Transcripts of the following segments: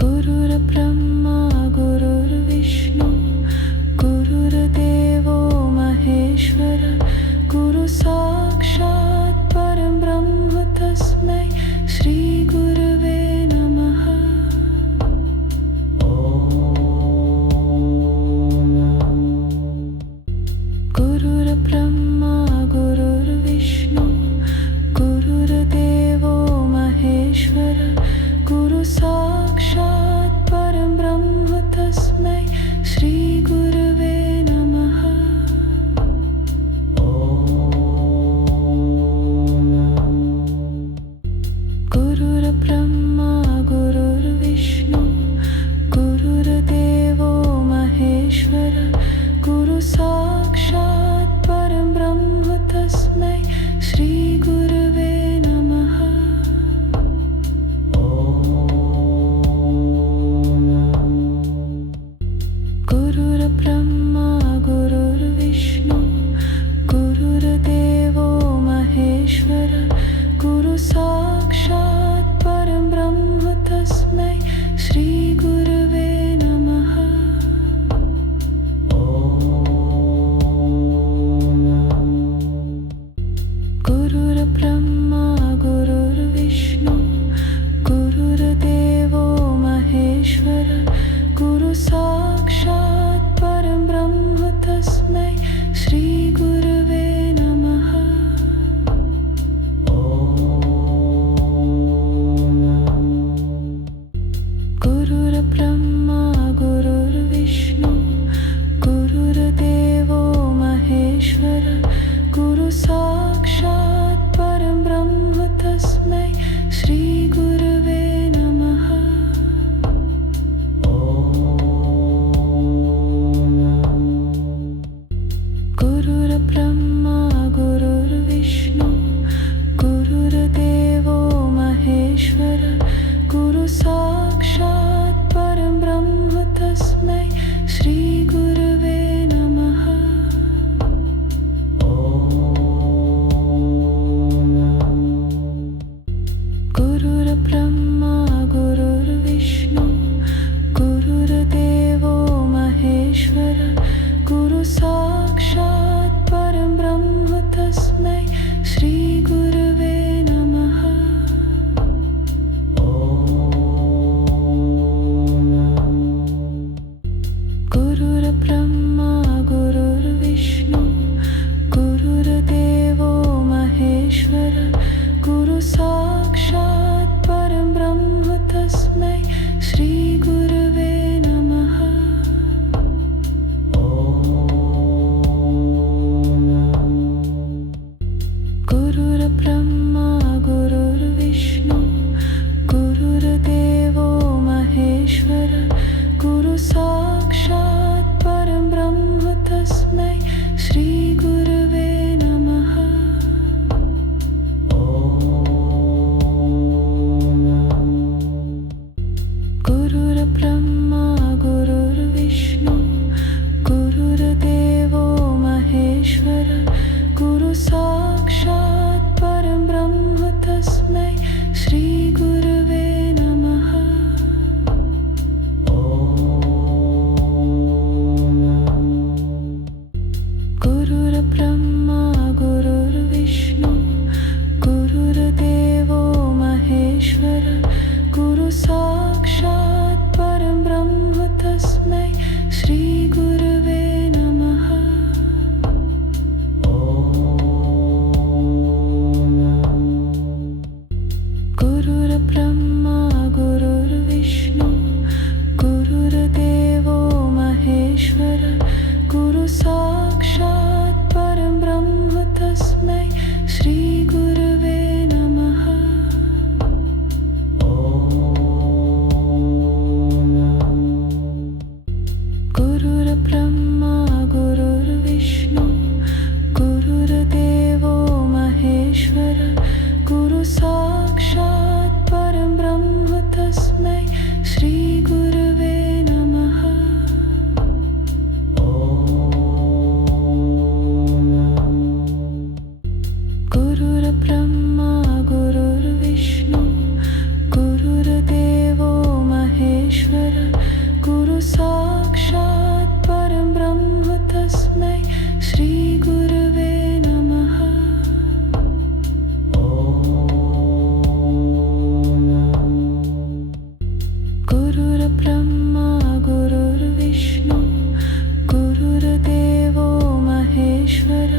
गुरुर्ब्रह्मा गुरुर्विष्णू गुरुर्देवो महेश्वर गुरु साक्षात् परब्रह्म तस्मै श्री गुरवे नमः। गुरुर्ब्रह्मा गुरुर्विष्णू गुरुर्देवो महेश्वर गुरु साक्षात् परब्रह्म तस्मै श्री गुरवे नमः। गुरुर्ब्रह्मा गुरुर्विष्णू गुरुर्देवो महेश्वर गुरु साक्षात् परब्रह्म तस्मै श्री गुरवे नमः। गुरुर्ब्रह्मा गुरुर्विष्णू गुरुर्देवो महेश्वर गुरु साक्षात् परब्रह्म तस्मै श्री गुरवे नमः। गुरुर्ब्रह्मा गुरुर्विष्णू गुरुर्देवो महेश्वर गुरु साक्षात् परब्रह्म तस्मै श्री गुरवे नमः। गुरुर्ब्रह्मा गुरुर्विष्णू गुरुर्देवो महेश्वर गुरु साक्षात् परब्रह्म तस्मै श्री गुरवे नमः। गुरुर्ब्रह्मा गुरुर्विष्णू गुरुर्देवो महेश्वर गुरु साक्षात् परब्रह्म तस्मै श्री गुरवे नमः। गुरुर्ब्रह्मा गुरुर्विष्णू गुरुर्देवो महेश्वर गुरु साक्षात् परब्रह्म तस्मै श्री गुरवे नमः। गुरुर्ब्रह्मा गुरुर्विष्णू गुरुर्देवो महेश्वर गुरु साक्षात् परब्रह्म तस्मै श्री गुरवे नमः। गुरुर्ब्रह्मा गुरुर्विष्णू गुरुर्देवो महेश्वर गुरु साक्षात् परब्रह्म तस्मै श्री गुरवे नमः। गुरुर्ब्रह्मा गुरुर्विष्णू गुरुर्देवो महेश्वर गुरु साक्षात् परब्रह्म तस्मै श्री गुरवे नमः। गुरुर्ब्रह्मा गुरुर्विष्णू गुरुर्देवो महेश्वर गुरु साक्षात् परब्रह्म तस्मै श्री गुरवे नमः। गुरुर्ब्रह्मा गुरुर्विष्णू गुरुर्देवो महेश्वर गुरु साक्षात् परब्रह्म तस्मै श्री गुरवे नमः। गुरुर्ब्रह्मा गुरुर्ब्रह्मा गुरुर्विष्णू गुरुर्देवो महेश्वर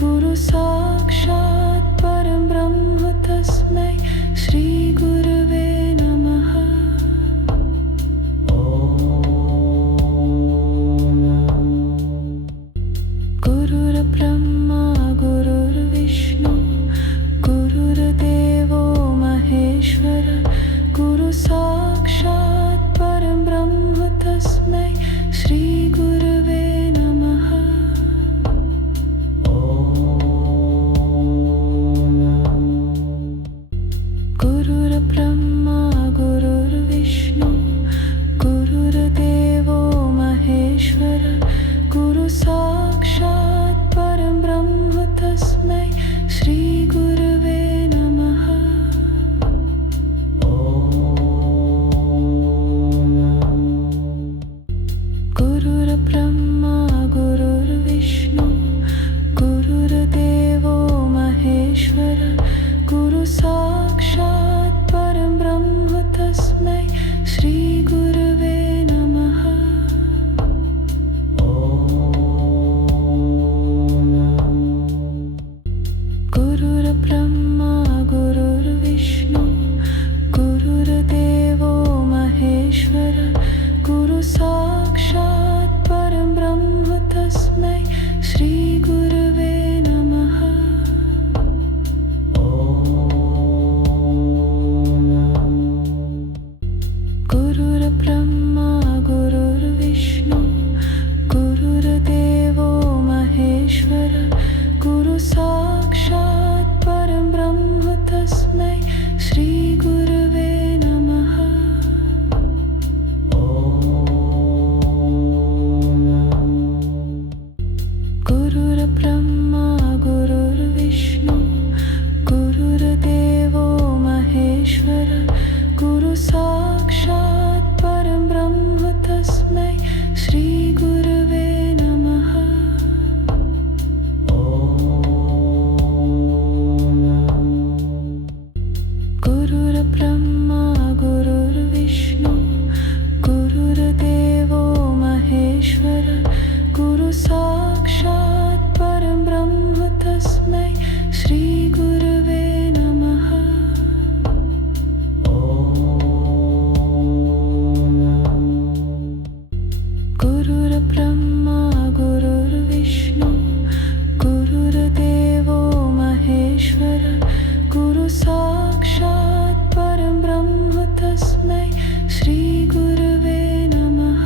गुरु साक्षात् परब्रह्म तस्मै श्री गुरवे नमः। गुरुर्ब्रह्मा गुरुर्विष्णू गुरुर्देवो महेश्वर गुरु साक्षात् परब्रह्म तस्मै श्री गुरवे नमः। गुरुर्ब्रह्मा गुरुर्विष्णू गुरुर्देवो महेश्वर गुरु साक्षात् परब्रह्म तस्मै श्री गुरवे नमः। गुरुर्ब्रह्मा गुरुर्विष्णू गुरुर्देवो महेश्वर गुरु साक्षात् परब्रह्म तस्मै श्री गुरवे नमः। गुरुर्ब्रह्मा गुरुर्विष्णू गुरुर्देवो महेश्वर गुरु साक्षात् परब्रह्म तस्मै श्री गुरवे नमः। गुरुर्ब्रह्मा गुरुर्विष्णू गुरुर्देवो महेश्वर गुरु साक्षात् परब्रह्म तस्मै श्री गुरवे नमः। गुरुर्ब्रह्मा गुरुर्विष्णू गुरुर्देवो महेश्वर गुरु साक्षात् परब्रह्म तस्मै श्री गुरवे नमः। गुरुर्ब्रह्मा गुरुर्विष्णू गुरुर्देवो महेश्वर गुरु साक्षात् परब्रह्म तस्मै श्री गुरवे नमः। गुरुर्ब्रह्मा गुरुर्विष्णू गुरुर्देवो महेश्वर गुरु साक्षात् परब्रह्म तस्मै श्री गुरवे नमः।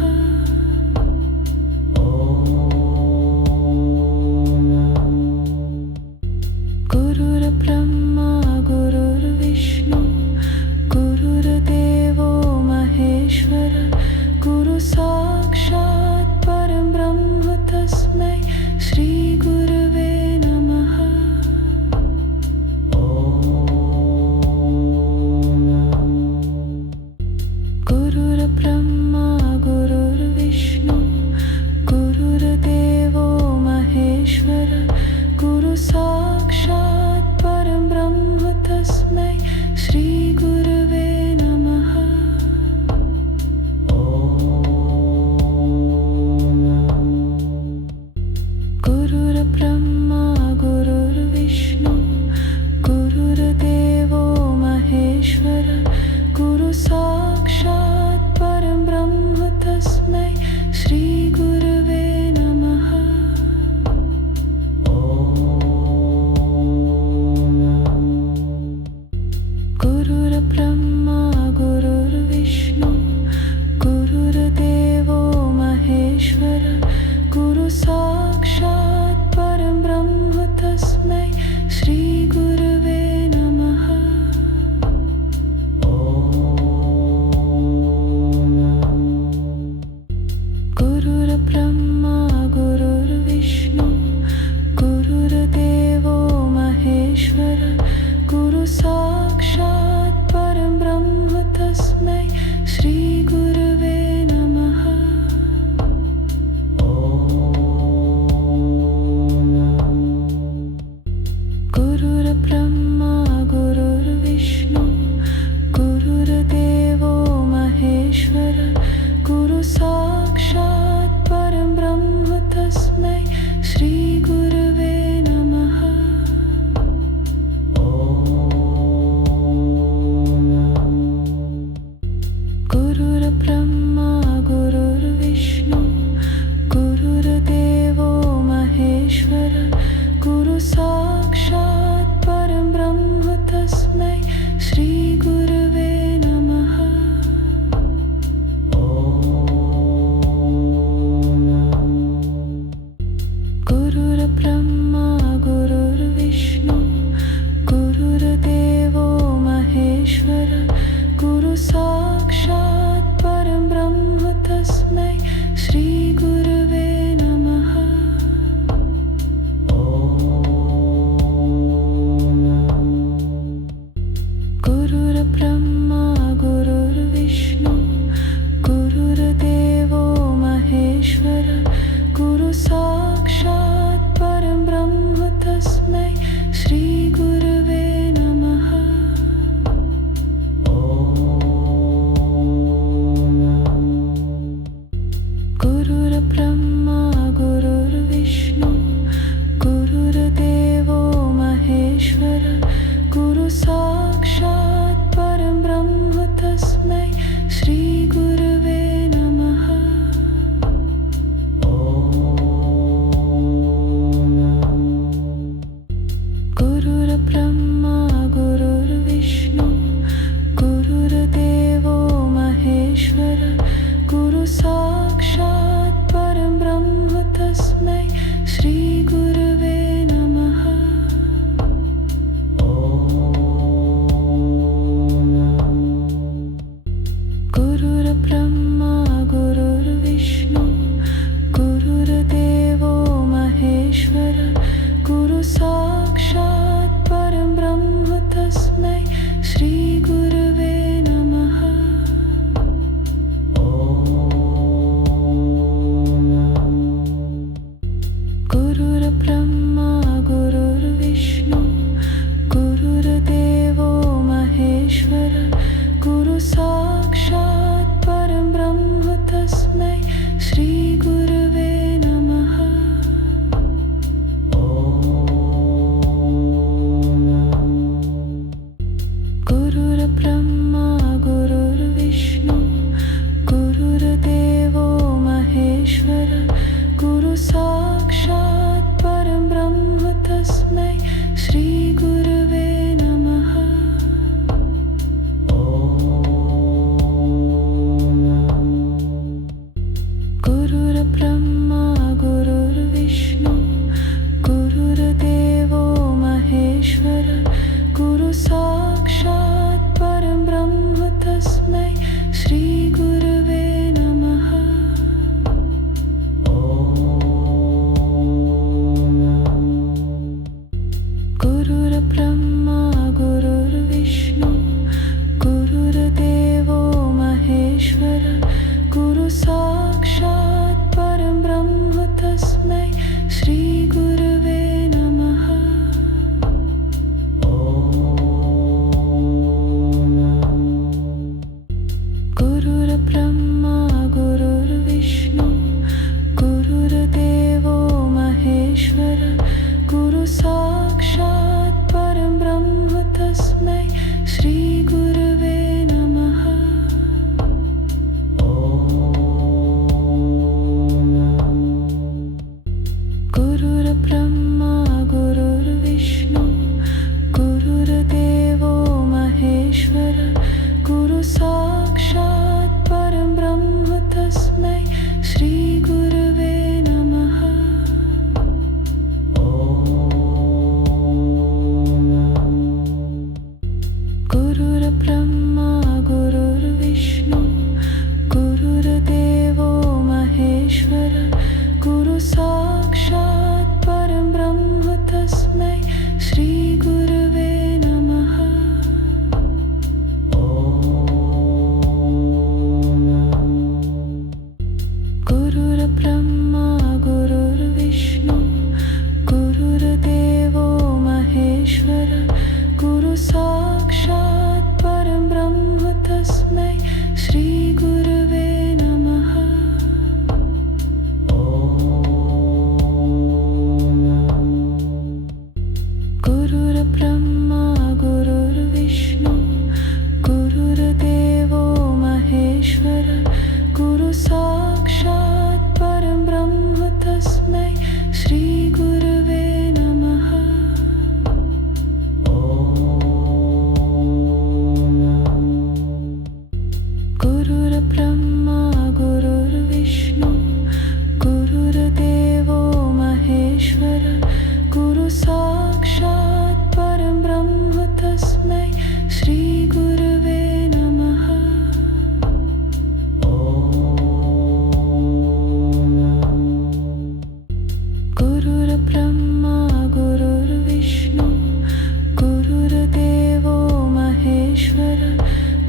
गुरुर्ब्रह्मा गुरुर्विष्णू गुरुर्देवो महेश्वर गुरु साक्षात् परब्रह्म तस्मै श्री गुरवे नमः। गुरुर्ब्रह्मा गुरुर्विष्णू गुरुर्देवो महेश्वर गुरु साक्षात् परब्रह्म तस्मै श्री गुरवे नमः। गुरुर्ब्रह्मा गुरुर्विष्णू गुरुर्देवो महेश्वर गुरु साक्षात् परब्रह्म तस्मै श्री गुरवे नमः। गुरुर्ब्रह्मा गुरुर्ब्रह्मा गुरुर्विष्णू गुरुर्देवो महेश्वर गुरु साक्षात् परब्रह्म तस्मै श्री गुरवे नमः. गुरुर्ब्रह्मा गुरुर्विष्णू गुरुर्देवो महेश्वर गुरु साक्षात् परब्रह्म तस्मै श्री गुरवे नमः. गुरुर्ब्रह्मा गुरुर्विष्णू गुरुर्देवो महेश्वर गुरु साक्षात् परब्रह्म तस्मै श्री गुरवे नमः. गुरुर्ब्रह्मा गुरुर्विष्णू गुरुर्देवो महेश्वर गुरु साक्षात् परब्रह्म तस्मै श्री गुरवे नमः. गुरुर्ब्रह्मा गुरुर्विष्णू गुरुर्देवो महेश्वर गुरु साक्षात् परब्रह्म तस्मै श्री गुरवे नमः. गुरुर्ब्रह्मा गुरुर्विष्णू गुरुर्देवो महेश्वर गुरु साक्षात् परब्रह्म तस्मै श्री गुरवे नमः. गुरुर्ब्रह्मा गुरुर्विष्णू गुरुर्देवो महेश्वर गुरु साक्षात् परब्रह्म तस्मै श्री गुरवे नमः. गुरुर्ब्रह्मा गुरुर्विष्णू गुरुर्देवो महेश्वर गुरु साक्षात् परब्रह्म तस्मै श्री गुरवे नमः. गुरुर्ब्रह्मा गुरुर्विष्णू गुरुर्देवो महेश्वर गुरु साक्षात् परब्रह्म तस्मै श्री गुरवे नमः. गुरुर्ब्रह्मा गुरुर्विष्णू गुरुर्देवो महेश्वर गुरु साक्षात् परब्रह्म तस्मै श्री गुरवे नमः. गुरुर्ब्रह्मा गुरुर्विष्णू गुरुर्देवो महेश्वर गुरु साक्षात् परब्रह्म तस्मै श्री गुरवे नमः. गुरुर्ब्रह्मा गुरुर्विष्णू गुरुर्देवो महेश्वर गुरु साक्षात् परब्रह्म गुरुर्ब्रह्मा गुरुर्विष्णू गुरुर्देवो महेश्वर गुरु साक्षात् परब्रह्म तस्मै श्री गुरवे नमः। गुरुर्ब्रह्मा गुरुर्विष्णू गुरुर्देवो महेश्वर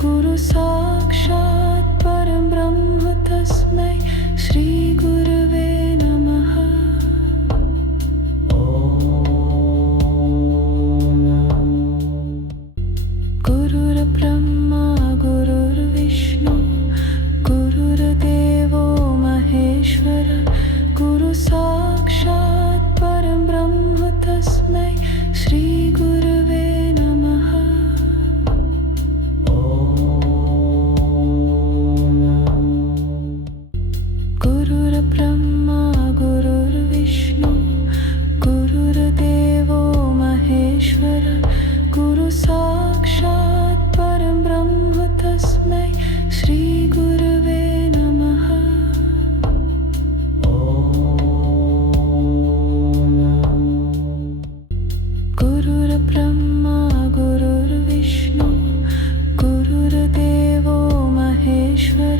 गुरु साक्षात् परब्रह्म तस्मै श्री गुरवे नमः। गुरुर्ब्रह्मा गुरुर्विष्णू गुरुर्देवो महेश्वर गुरु साक्षात् परब्रह्म तस्मै श्री गुरवे नमः। गुरुर्ब्रह्मा गुरुर्विष्णू गुरुर्देवो महेश्वर गुरु साक्षात् परब्रह्म तस्मै श्री गुरवे नमः। गुरुर्ब्रह्मा गुरुर्विष्णू गुरुर्देवो महेश्वर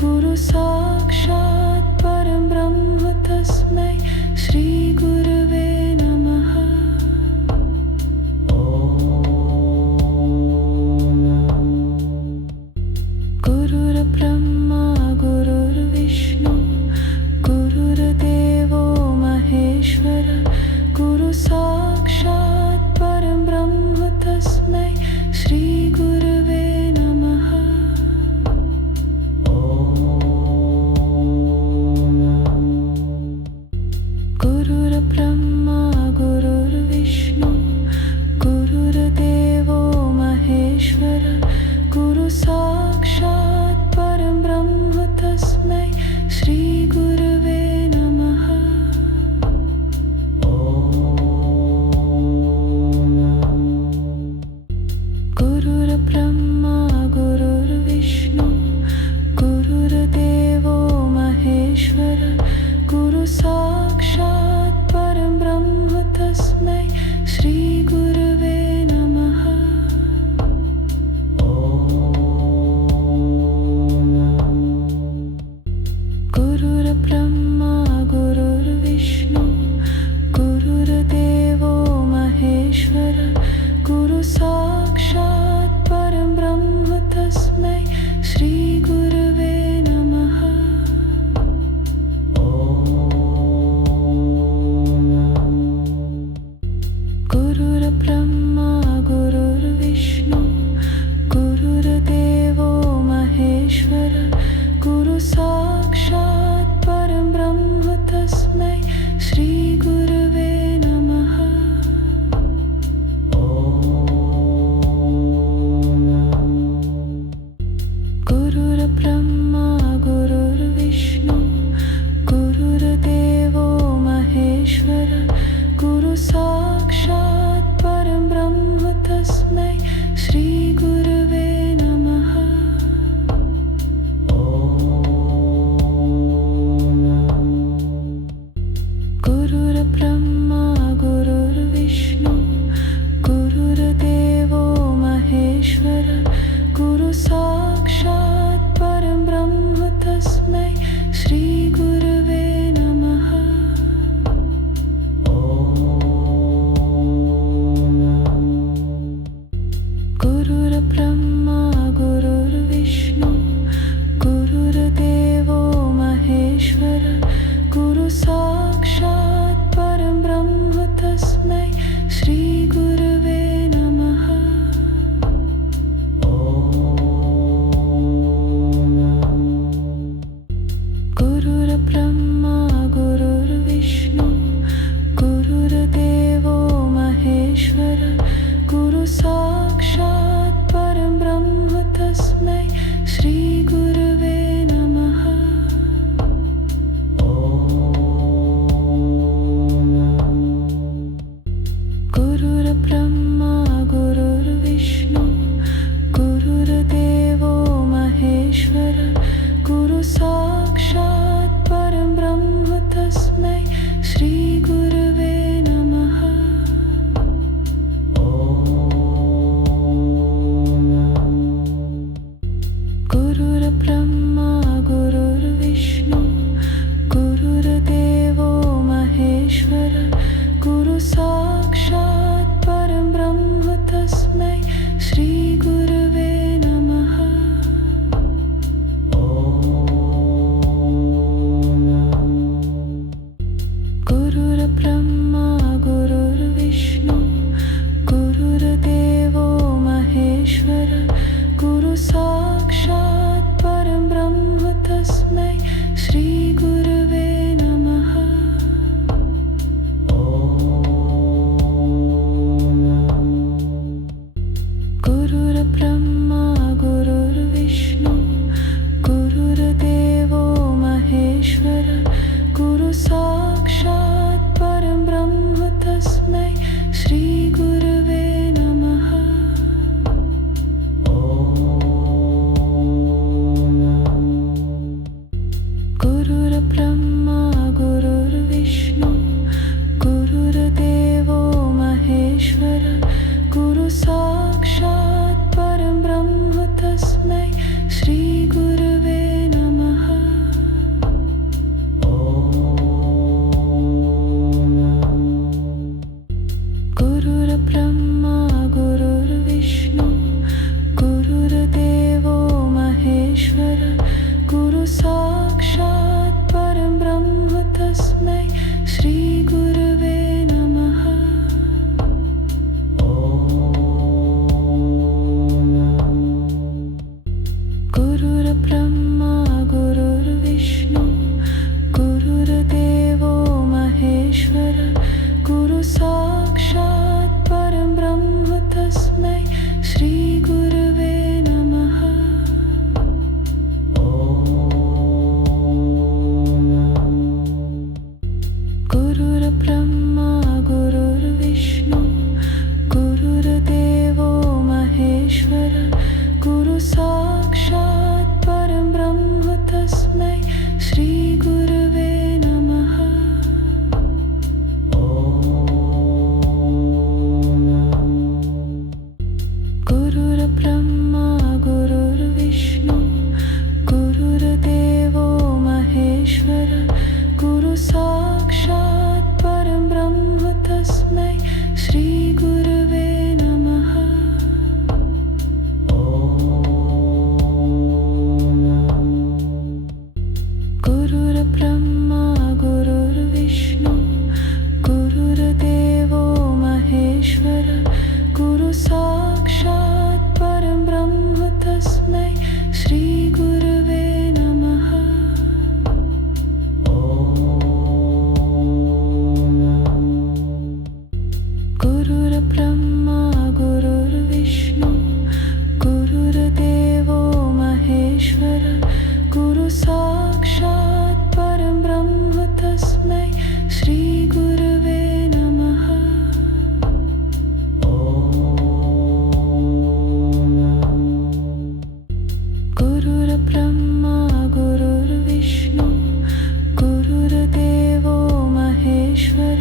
गुरु साक्षात् परब्रह्म तस्मै श्री गुरवे नमः। गुरुर्ब्रह्मा गुरुर्विष्णू गुरुर्देवो महेश्वर गुरु साक्षात् परब्रह्म तस्मै श्री गुरवे नमः। गुरुर्ब्रह्मा गुरुर्विष्णू गुरुर्देवो महेश्वर गुरु साक्षात् परब्रह्म तस्मै श्री गुरवे नमः। गुरुर्ब्रह्मा गुरुर्विष्णू गुरुर्देवो महेश्वर गुरु साक्षात् परब्रह्म तस्मै श्री गुरवे नमः। गुरुर्ब्रह्मा गुरुर्विष्णू गुरुर्देवो महेश्वर गुरु साक्षात् परब्रह्म तस्मै श्री गुरवे नमः। गुरुर्ब्रह्मा गुरुर्विष्णू गुरुर्देवो महेश्वर गुरु साक्षात् परब्रह्म तस्मै श्री गुरवे नमः। गुरुर्ब्रह्मा गुरुर्विष्णू गुरुर्देवो महेश्वर गुरु साक्षात् परब्रह्म तस्मै श्री गुरवे नमः। गुरुर्ब्रह्मा श्रीगुरवे नमः। गुरुर्ब्रह्मा गुरुर्विष्णु गुरुर्देवो महेश्वर गुरु साक्षात् परब्रह्म तस्मै श्रीगुरवे नमः। गुरुर्ब्रह्मा गुरुर्विष्णु गुरुर्देवो महेश्वर गुरु साक्षात् परब्रह्म तस्मै श्रीगुरवे नमः। गुरुर्ब्रह्मा गुरुर्विष्णु गुरुर्देवो महेश्वर गुरु साक्षात् परब्रह्म तस्मै श्रीगुरवे नमः। गुरुर्ब्रह्मा गुरुर्विष्णु गुरुर्देवो महेश्वर गुरु साक्षात् परब्रह्म तस्मै श्रीगुरवे नमः। गुरुर्ब्रह्मा गुरुर्विष्णु गुरुर्देवो महेश्वर गुरु साक्षात् परब्रह्म तस्मै श्रीगुरवे नमः। गुरुर्ब्रह्मा गुरुर्विष्णु गुरुर्देवो महेश्वर गुरु साक्षात् परब्रह्म तस्मै श्रीगुरवे नमः। गुरुर्ब्रह्मा गुरुर्विष्णु गुरुर्देवो महेश्वर गुरु साक्षात् परब्रह्म तस्मै श्रीगुरवे नमः। गुरुर्ब्रह्मा गुरुर्विष्णु गुरुर्देवो महेश्वर गुरु साक्षात् परब्रह्म तस्मै श्रीगुरवे नमः। गुरुर्ब्रह्मा गुरुर्विष्णु गुरुर्देवो महेश्वर गुरु साक्षात् परब्रह्म तस्मै श्रीगुरवे नमः। गुरुर्ब्रह्मा गुरुर्विष्णु गुरुर्देवो महेश्वर गुरु साक्षात् परब्रह्म तस्मै श्रीगुरवे नमः। गुरुर्ब्रह्मा गुरुर्विष्णु गुरुर्देवो महेश्वर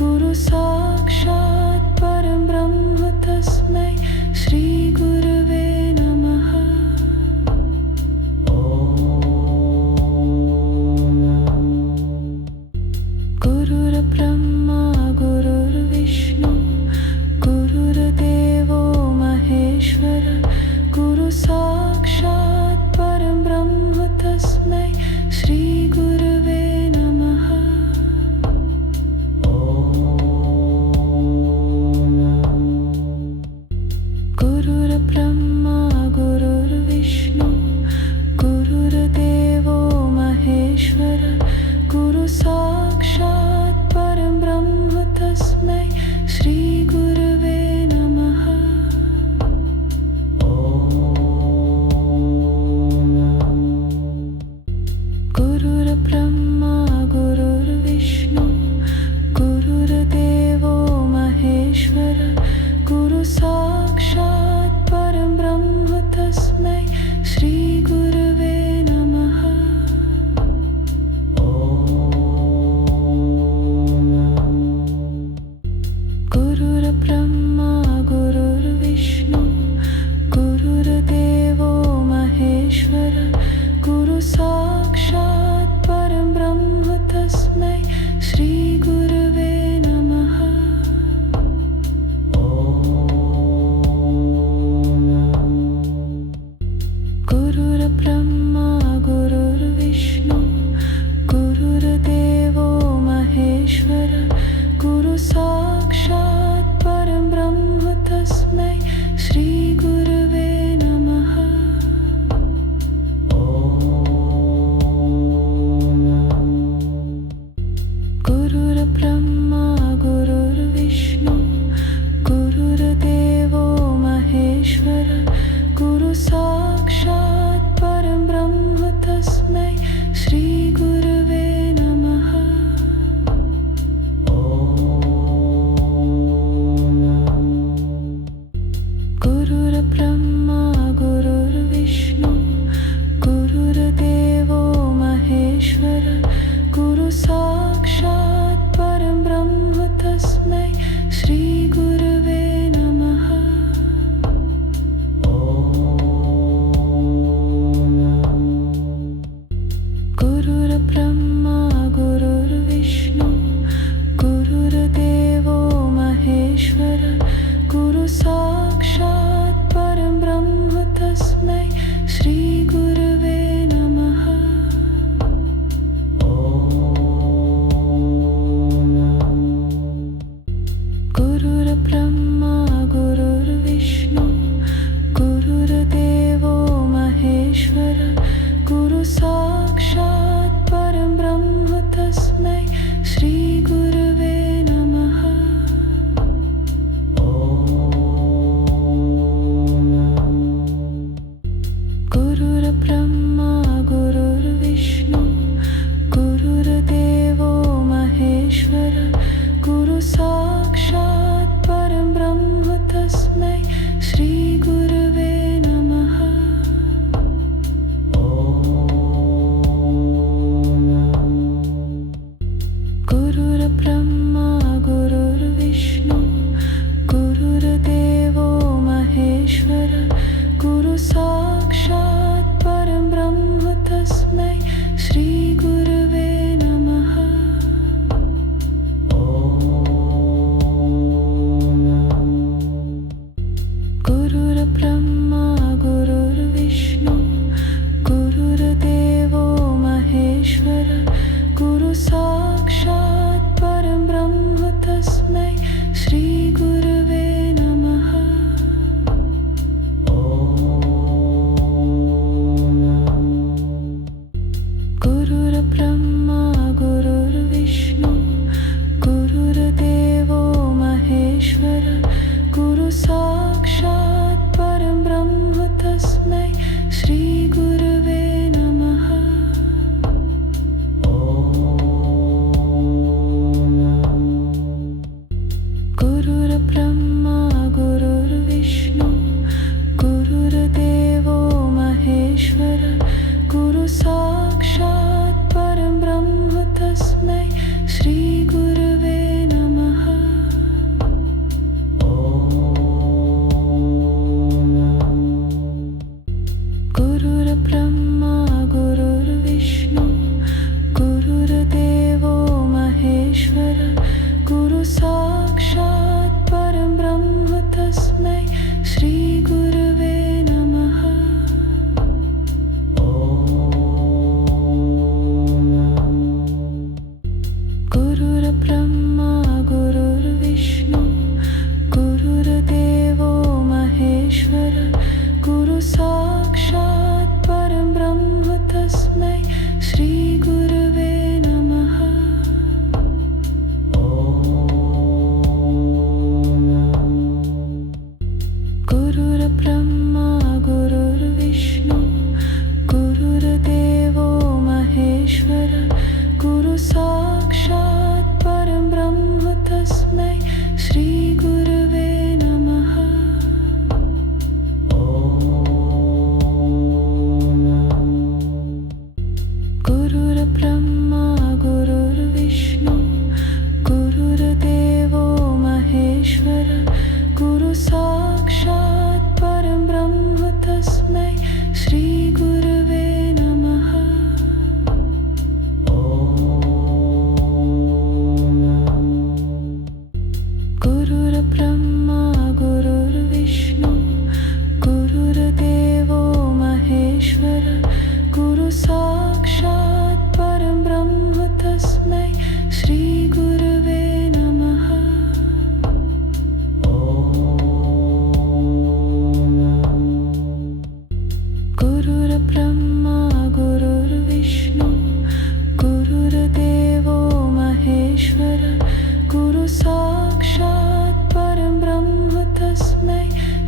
गुरु साक्षात् परब्रह्म तस्मै श्रीगुरवे नमः। गुरुर्ब्रह्मा गुरुर्ब्रह्मा गुरुर्विष्णू गुरुर्देवो महेश्वर गुरु साक्षात् परब्रह्म तस्मै श्री गुरवे नमः। गुरुर्ब्रह्मा गुरुर्विष्णू गुरुर्देवो महेश्वर गुरु साक्षात् परब्रह्म तस्मै श्री गुरवे नमः। गुरुर्ब्रह्मा गुरुर्विष्णू गुरुर्देवो महेश्वर गुरु साक्षात् परब्रह्म तस्मै श्री गुरवे नमः। गुरुर्ब्रह्मा गुरुर्विष्णू गुरुर्देवो महेश्वर गुरु साक्षात् परब्रह्म तस्मै श्री गुरवे नमः। गुरुर्ब्रह्मा गुरुर्विष्णू गुरुर्देवो महेश्वर गुरु साक्षात् परब्रह्म तस्मै श्री गुरवे नमः। गुरुर्ब्रह्मा गुरुर्विष्णू गुरुर्देवो महेश्वर गुरु साक्षात् परब्रह्म तस्मै श्री गुरवे नमः। गुरुर्ब्रह्मा गुरुर्विष्णू गुरुर्देवो महेश्वर गुरु साक्षात् परब्रह्म तस्मै श्री गुरवे नमः। गुरुर्ब्रह्मा गुरुर्विष्णू गुरुर्देवो महेश्वर गुरु साक्षात् परब्रह्म तस्मै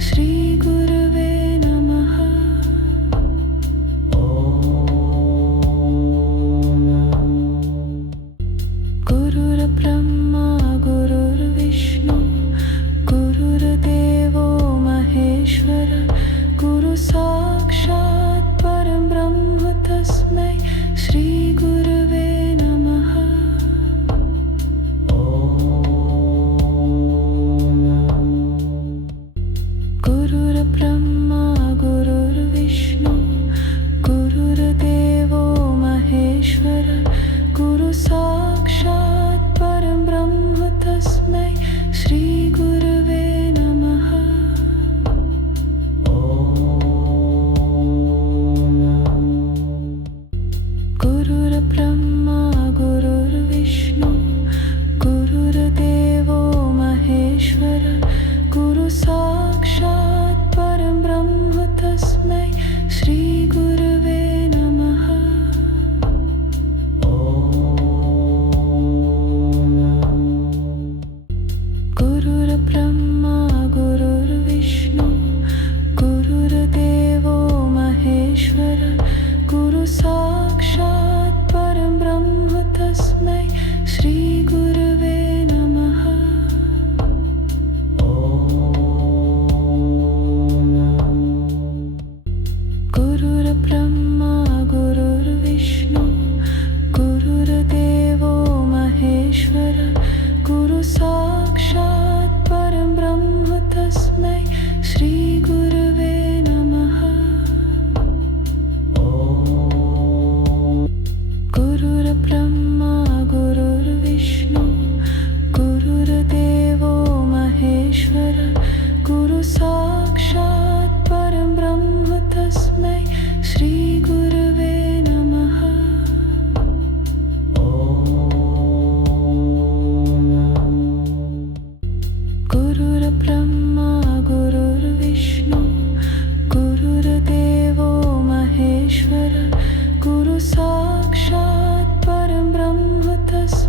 श्री गुरवे नमः। गुरुर्ब्रह्मा गुरुर्विष्णू गुरुर्देवो महेश्वर गुरु साक्षात् परब्रह्म तस्मै श्री गुरवे नमः। गुरुर्ब्रह्मा गुरुर्विष्णू गुरुर्देवो महेश्वर गुरु साक्षात् परब्रह्म तस्मै श्री गुरवे नमः। गुरुर्ब्रह्मा गुरुर्विष्णू गुरुर्देवो महेश्वर गुरु साक्षात् परब्रह्म तस्मै श्री गुरवे नमः। गुरुर्ब्रह्मा गुरुर्विष्णू गुरुर्देवो महेश्वर गुरु साक्षात् परब्रह्म तस्मै श्री गुरवे नमः। गुरुर्ब्रह्मा गुरुर्विष्णू गुरुर्देवो महेश्वर गुरु साक्षात् परब्रह्म तस्मै श्री गुरवे नमः। गुरुर्ब्रह्मा गुरु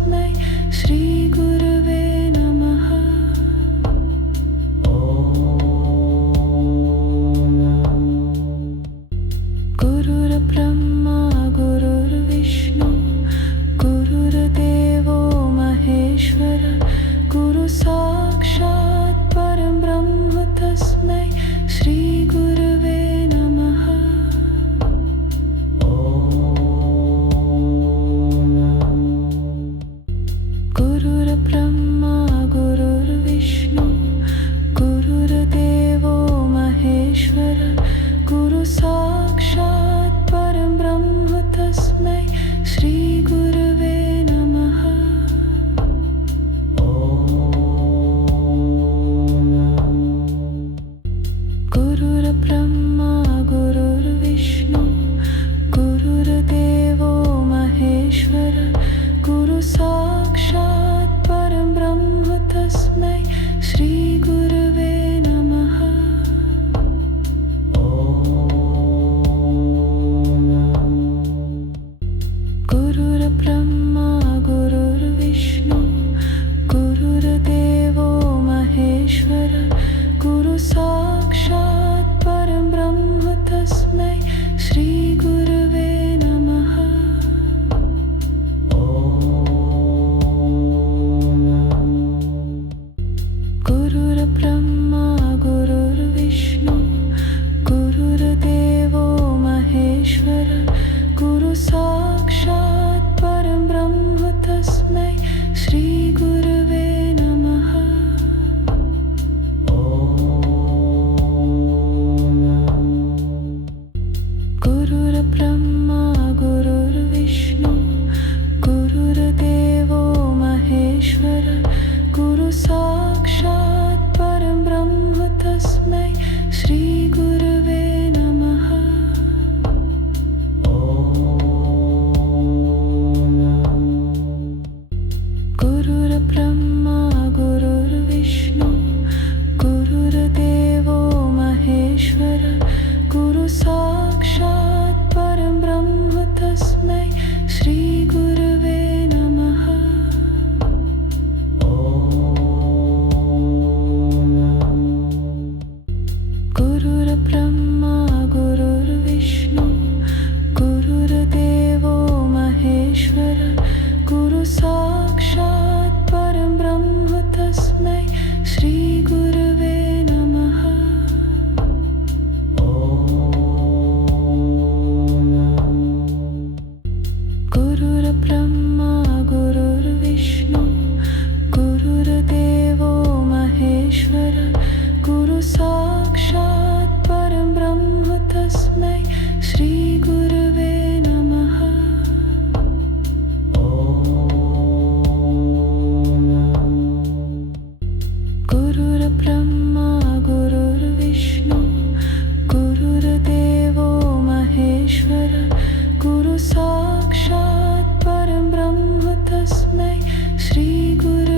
तस्मै श्रीगुरवे नमः। गुरुर्ब्रह्मा गुरुर्विष्णु गुरुर्देवो महेश्वर गुरुसाक्षात् परब्रह्म तस्मै श्रीगुरवे नमः। गुरुर्ब्रह्मा गुरुर्विष्णु गुरुर्देवो महेश्वर गुरुसाक्षात् परब्रह्म तस्मै श्रीगुरवे नमः। गुरुर्ब्रह्मा गुरुर्विष्णु गुरुर्देवो महेश्वर गुरुसाक्षात् परब्रह्म तस्मै श्रीगुरवे नमः। गुरुर्ब्रह्मा गुरुर्विष्णु गुरुर्देवो महेश्वर गुरुसाक्षात् परब्रह्म तस्मै श्रीगुरवे नमः। गुरुर्ब्रह्मा गुरुर्विष्णु गुरुर्देवो महेश्वर गुरुसाक्षात् परब्रह्म तस्मै श्रीगुरवे नमः। गुरुर्ब्रह्मा गुरुर्विष्णु गुरुर्देवो महेश्वर गुरुसाक्षात् परब्रह्म तस्मै श्रीगुरवे नमः। गुरुर्ब्रह्मा गुरुर्विष्णु गुरुर्देवो महेश्वर गुरुसाक्षात् परब्रह्म तस्मै श्रीगुरवे नमः। गुरुर्ब्रह्मा गुरुर्विष्णु गुरुर्देवो महेश्वर गुरुसाक्षात् परब्रह्म तस्मै श्रीगुरवे नमः। गुरुर्ब्रह्मा गुरुर्विष्णु गुरुर्देवो महेश्वर गुरुसाक्षात् परब्रह्म तस्मै श्रीगुरवे नमः। गुरुर्ब्रह्मा गुरुर्विष्णु गुरुर्देवो महेश्वर गुरुसाक्षात् परब्रह्म तस्मै श्रीगुरवे